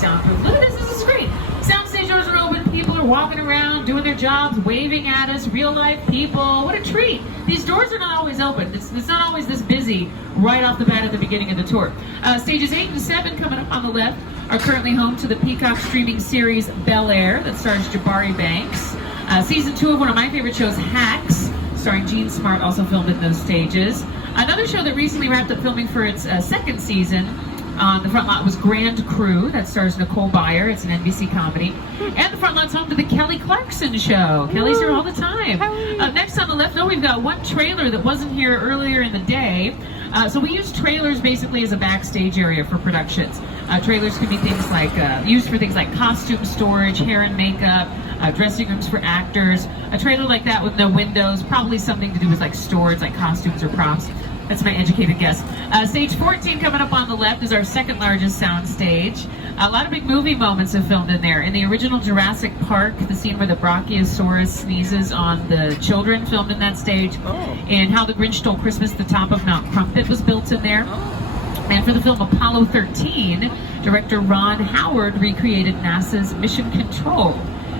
soundproof. Look at this is a screen. Soundstage doors are open. People are walking around, doing their jobs, waving at us. Real life people. What a treat. These doors are not always open. It's not always this busy right off the bat at the beginning of the tour. Stages 8 and 7 coming up on the left are currently home to the Peacock streaming series Bel Air that stars Jabari Banks. Season 2 of one of my favorite shows, Hacks, starring Gene Smart, also filmed in those stages. Another show that recently wrapped up filming for its second season on the front lot was Grand Crew, that stars Nicole Byer. It's an NBC comedy. And the front lot's home to the Kelly Clarkson Show. Kelly's here all the time. Next on the left, though, we've got one trailer that wasn't here earlier in the day. So we use trailers basically as a backstage area for productions. Trailers can be things like used for things like costume storage, hair and makeup, dressing rooms for actors. A trailer like that with no windows, probably something to do with like storage, like costumes or props. That's my educated guess. Stage 14 coming up on the left is our second largest sound stage. A lot of big movie moments have filmed in there. In the original Jurassic Park, the scene where the Brachiosaurus sneezes on the children filmed in that stage. And How the Grinch Stole Christmas, the top of Mount Crumpit was built in there. And for the film Apollo 13, director Ron Howard recreated NASA's Mission Control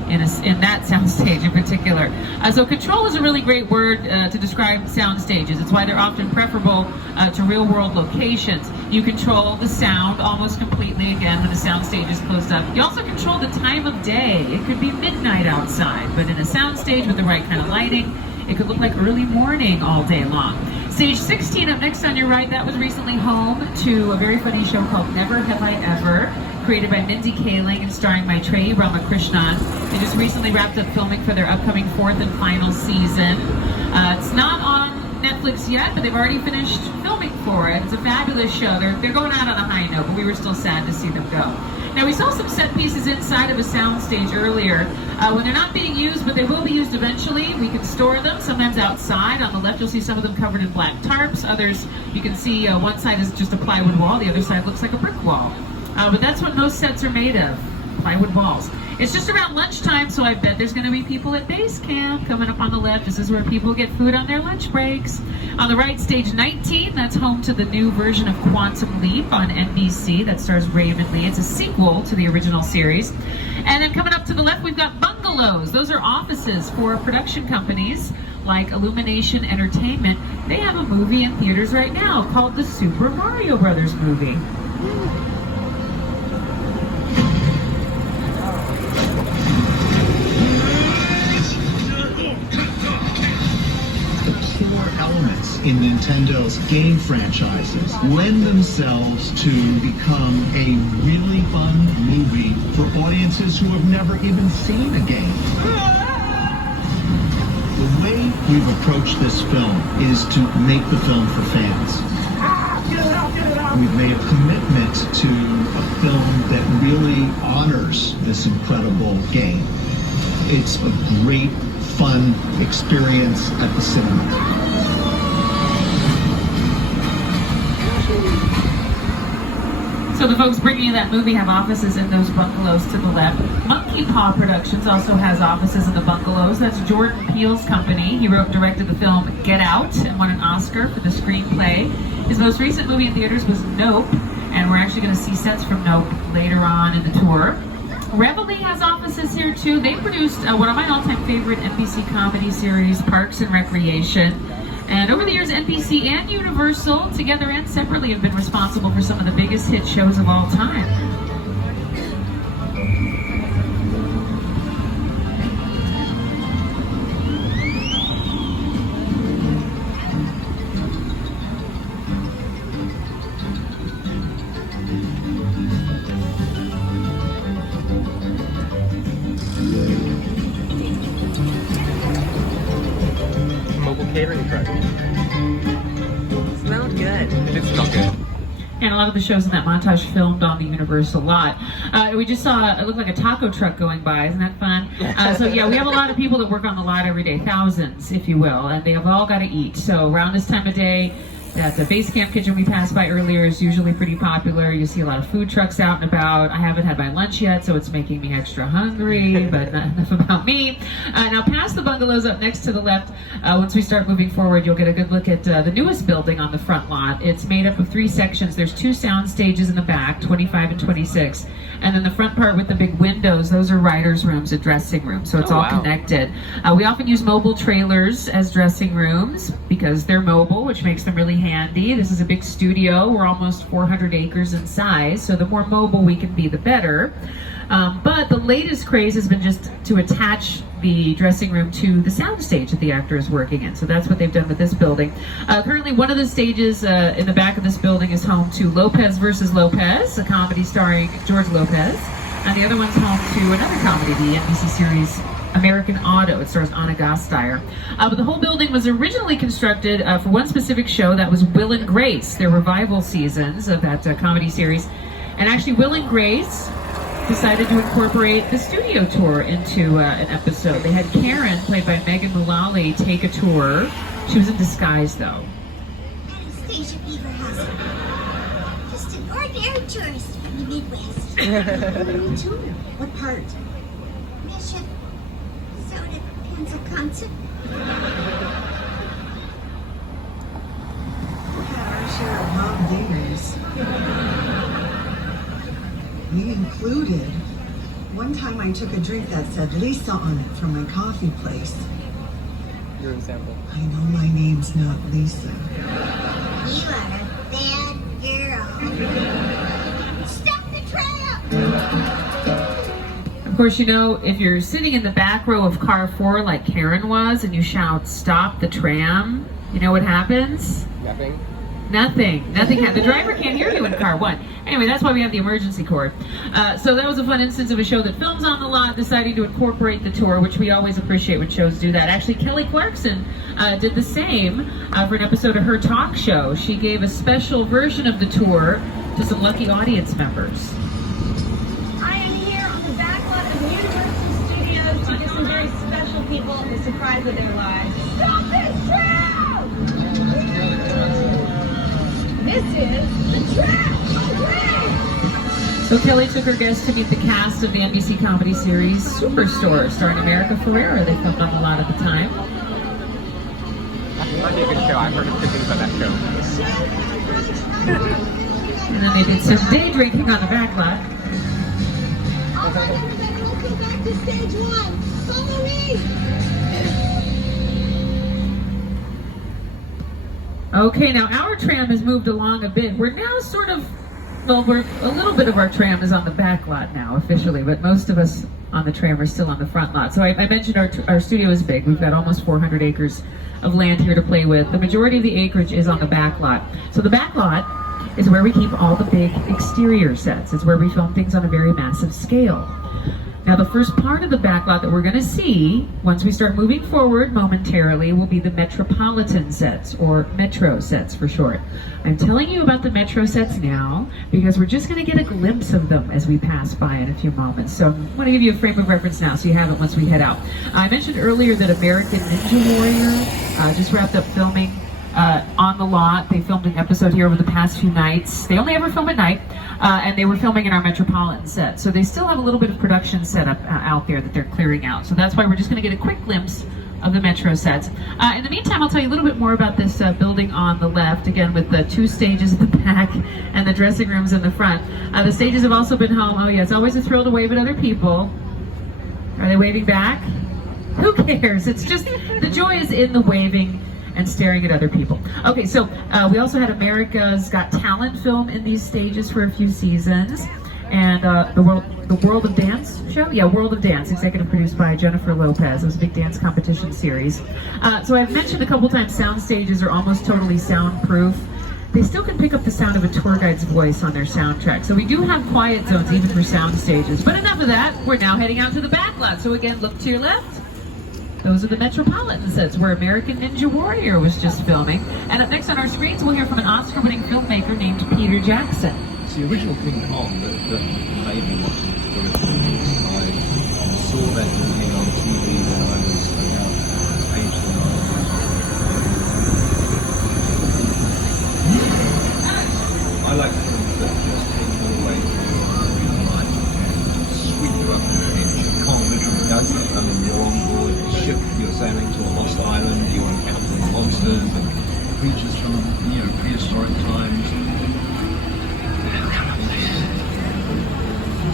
in that soundstage in particular. So control is a really great word to describe sound stages. It's why they're often preferable to real-world locations. You control the sound almost completely, again, when the sound stage is closed up. You also control the time of day. It could be midnight outside, but in a sound stage with the right kind of lighting, it could look like early morning all day long. Stage 16 up next on your right, that was recently home to a very funny show called Never Have I Ever, created by Mindy Kaling and starring Maitreyi Ramakrishnan. They just recently wrapped up filming for their upcoming 4th and final season. It's not on Netflix yet, but they've already finished filming for it. It's a fabulous show. They're going out on a high note, but we were still sad to see them go. Now, we saw some set pieces inside of a soundstage earlier. When they're not being used, but they will be used eventually, we can store them, sometimes outside. On the left, you'll see some of them covered in black tarps. Others, you can see one side is just a plywood wall, the other side looks like a brick wall. But that's what most sets are made of, plywood walls. It's just around lunchtime, so I bet there's going to be people at base camp coming up on the left. This is where people get food on their lunch breaks. On the right, stage 19, that's home to the new version of Quantum Leap on NBC that stars Raymond Lee. It's a sequel to the original series. And then coming up to the left, we've got bungalows. Those are offices for production companies like Illumination Entertainment. They have a movie in theaters right now called the Super Mario Brothers movie. In Nintendo's game franchises lend themselves to become a really fun movie for audiences who have never even seen a game. The way we've approached this film is to make the film for fans. We've made a commitment to a film that really honors this incredible game. It's a great, fun experience at the cinema. So the folks bringing you that movie have offices in those bungalows to the left. Monkey Paw Productions also has offices in the bungalows. That's Jordan Peele's company. He wrote and directed the film Get Out and won an Oscar for the screenplay. His most recent movie in theaters was Nope, and we're actually going to see sets from Nope later on in the tour. Reveille has offices here too. They produced one of my all-time favorite NBC comedy series, Parks and Recreation. And over the years, NBC and Universal, together and separately, have been responsible for some of the biggest hit shows of all time. Catering truck. Smelled good. It smelled good. And a lot of the shows in that montage filmed on the Universal lot. We just saw, it looked like a taco truck going by. Isn't that fun? So yeah, we have a lot of people that work on the lot every day, thousands, if you will, and they have all got to eat. So around this time of day, That the base camp kitchen we passed by earlier is usually pretty popular. You see a lot of food trucks out and about. I haven't had my lunch yet, so it's making me extra hungry, but not enough about me. Now, past the bungalows up next to the left, once we start moving forward, you'll get a good look at the newest building on the front lot. It's made up of 3 sections. There's 2 sound stages in the back, 25 and 26. And then the front part with the big windows, those are writers' rooms and dressing rooms, so it's all connected. We often use mobile trailers as dressing rooms because they're mobile, which makes them really handy. This is a big studio. We're almost 400 acres in size, so the more mobile we can be, the better. But the latest craze has been just to attach the dressing room to the sound stage that the actor is working in. So that's what they've done with this building. Currently, one of the stages in the back of this building is home to Lopez versus Lopez, a comedy starring George Lopez. And the other one's home to another comedy, the NBC series American Auto. It stars Anna Gasteyer. But the whole building was originally constructed for one specific show, that was Will and Grace, their revival seasons of that comedy series. And actually, Will and Grace decided to incorporate the studio tour into an episode. They had Karen, played by Megan Mullally, take a tour. She was in disguise, though. Anastasia Beaver House. Just an ordinary tourist from the Midwest. Tour? What part? Mission. Soda, pencil concert. Our share of mob dinners. Me included. One time I took a drink that said Lisa on it from my coffee place. You're an sample. I know my name's not Lisa. You are a bad girl. Stop the tram! Of course, you know, if you're sitting in the back row of car 4 like Karen was, and you shout, "Stop the tram," you know what happens? Nothing. Nothing. The driver can't hear you in car 1. Anyway, that's why we have the emergency cord. So that was a fun instance of a show that films on the lot deciding to incorporate the tour, which we always appreciate when shows do that. Actually, Kelly Clarkson did the same for an episode of her talk show. She gave a special version of the tour to some lucky audience members. I am here on the back lot of Universal Studios to give some very special people the surprise of their lives. Stop this tram! This is the tram! So Kelly took her guests to meet the cast of the NBC comedy series Superstore, starring America Ferrera. They filmed on the lot at the time. That might be a good show. I've heard good things about that show. And then they did some day drinking on the back lot. All right, everybody, let's go back to stage 1. Follow me! Okay, now our tram has moved along a bit. We're now sort of, well, a little bit of our tram is on the back lot now, officially, but most of us on the tram are still on the front lot. So I mentioned our studio is big. We've got almost 400 acres of land here to play with. The majority of the acreage is on the back lot. So the back lot is where we keep all the big exterior sets. It's where we film things on a very massive scale. Now, the first part of the backlot that we're going to see, once we start moving forward momentarily, will be the Metropolitan sets, or Metro sets for short. I'm telling you about the Metro sets now because we're just going to get a glimpse of them as we pass by in a few moments. So I'm going to give you a frame of reference now so you have it once we head out. I mentioned earlier that American Ninja Warrior just wrapped up filming on the lot. They filmed an episode here over the past few nights. They only ever film at night, and they were filming in our Metropolitan set. So they still have a little bit of production set up out there that they're clearing out. So that's why we're just going to get a quick glimpse of the Metro sets. In the meantime, I'll tell you a little bit more about this building on the left, again with the 2 stages in the back and the dressing rooms in the front. The stages have also been home. Oh yeah, it's always a thrill to wave at other people. Are they waving back? Who cares? It's just, the joy is in the waving and staring at other people. Okay, so we also had America's Got Talent film in these stages for a few seasons. And the World of Dance show? Yeah, World of Dance, executive produced by Jennifer Lopez. It was a big dance competition series. So I've mentioned a couple times sound stages are almost totally soundproof. They still can pick up the sound of a tour guide's voice on their soundtrack. So we do have quiet zones even for sound stages. But enough of that, we're now heading out to the back lot. So again, look to your left. Those are the Metropolitan sets where American Ninja Warrior was just filming. And up next on our screens, we'll hear from an Oscar-winning filmmaker named Peter Jackson. It's the original King Kong that made me watch the I saw that movie on TV when I was about 8 or 9. and you're on board a ship, you're sailing to a lost island, you're encountering monsters and creatures from, prehistoric times.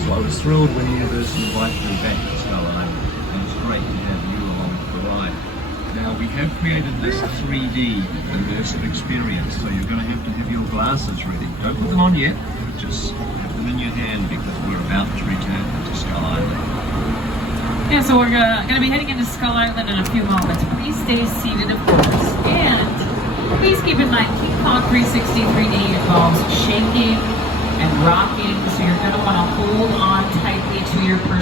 So I was thrilled when Universal invited me back to Skull Island, and it's great to have you along for the ride. Now, we have created this 3D immersive experience, so you're going to have your glasses ready. Don't put them on yet, just have them in your hand because we're about to return to Skull Island. Yeah, so we're gonna be heading into Skull Island in a few moments. Please stay seated, of course, and please keep in mind King Kong 360 3D involves shaking and rocking, so you're gonna want to hold on tightly to your person.